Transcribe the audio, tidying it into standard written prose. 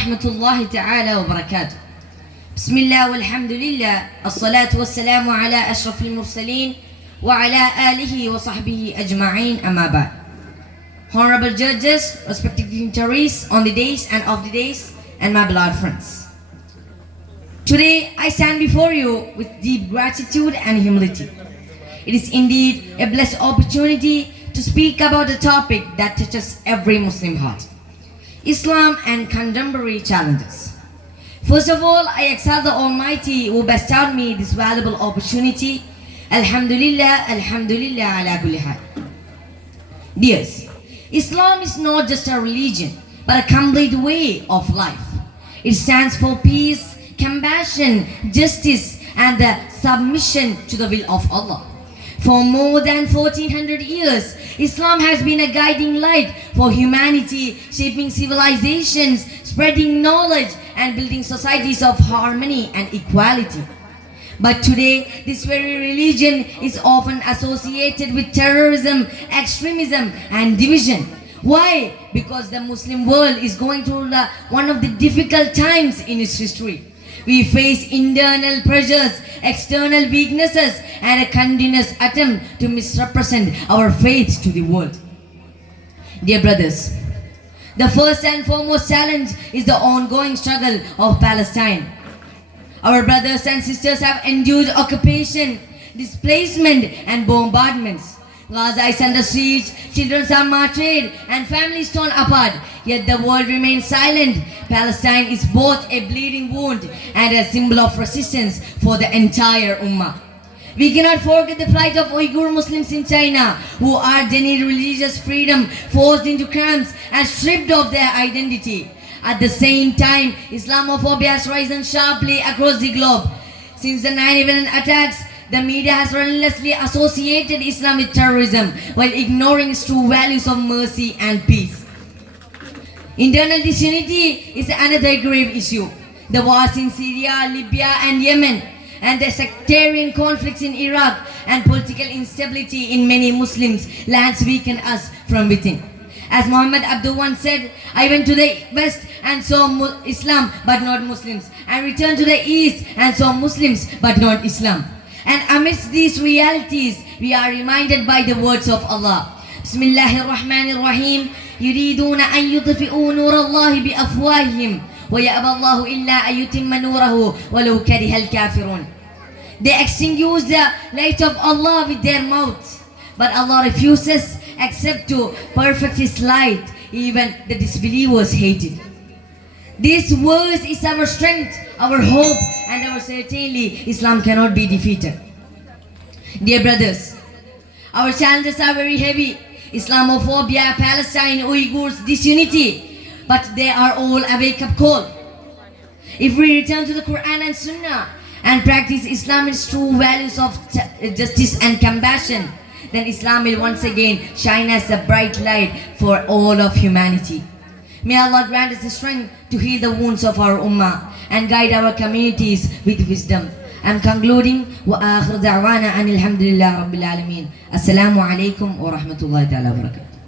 rahmatullahi ta'ala wa barakatuh. Bismillah walhamdulillah. As-salatu was-salamu ala ashrafil mursaleen wa ala alihi wa sahbihi ajma'in, amma ba'd. Honorable judges, respected dignitaries on the days and off the days, and my beloved friends. Today I stand before you with deep gratitude and humility. It is indeed a blessed opportunity to speak about a topic that touches every Muslim heart: Islam and contemporary challenges. First of all, I exalt the Almighty who bestowed me this valuable opportunity. Alhamdulillah, Alhamdulillah ala kulli hal. Dears, Islam is not just a religion, but a complete way of life. It stands for peace, compassion, justice, and the submission to the will of Allah. For more than 1400 years, Islam has been a guiding light for humanity, shaping civilizations, spreading knowledge, and building societies of harmony and equality. But today, this very religion is often associated with terrorism, extremism, and division. Why? Because the Muslim world is going through one of the difficult times in its history. We face internal pressures, external weaknesses, and a continuous attempt to misrepresent our faith to the world. Dear brothers, the first and foremost challenge is the ongoing struggle of Palestine. Our brothers and sisters have endured occupation, displacement, and bombardments. Gaza is under siege, children are martyred, and families torn apart. Yet the world remains silent. Palestine is both a bleeding wound and a symbol of resistance for the entire Ummah. We cannot forget the plight of Uyghur Muslims in China, who are denied religious freedom, forced into camps, and stripped of their identity. At the same time, Islamophobia has risen sharply across the globe. Since the 9/11 attacks, the media has relentlessly associated Islam with terrorism while ignoring its true values of mercy and peace. Internal disunity is another grave issue. The wars in Syria, Libya, and Yemen, and the sectarian conflicts in Iraq, and political instability in many Muslims lands weaken us from within. As Muhammad Abdul once said, "I went to the west and saw Islam but not Muslims, and returned to the east and saw Muslims but not Islam." And amidst these realities, we are reminded by the words of Allah. Bismillahir Rahmanir Rahim. يريدون أن يطفئوا نور الله بأفواههم ويأبى الله إلا أن يتم نوره ولو كره الكافرون. They extinguish the light of Allah with their mouths, but Allah refuses except to perfect His light. Even the disbelievers hate it. This verse is our strength, our hope, and our certainty. Islam cannot be defeated. Dear brothers, our challenges are very heavy. Islamophobia, Palestine, Uyghurs, disunity, but they are all a wake-up call. If we return to the Quran and Sunnah and practice Islam's true values of justice and compassion, then Islam will once again shine as a bright light for all of humanity. May Allah grant us the strength to heal the wounds of our ummah and guide our communities with wisdom. I'm concluding. Wa akhir da'wana anil hamdulillah rabbil alamin. Assalamu alaikum wa rahmatullahi ta'ala wa barakatuh.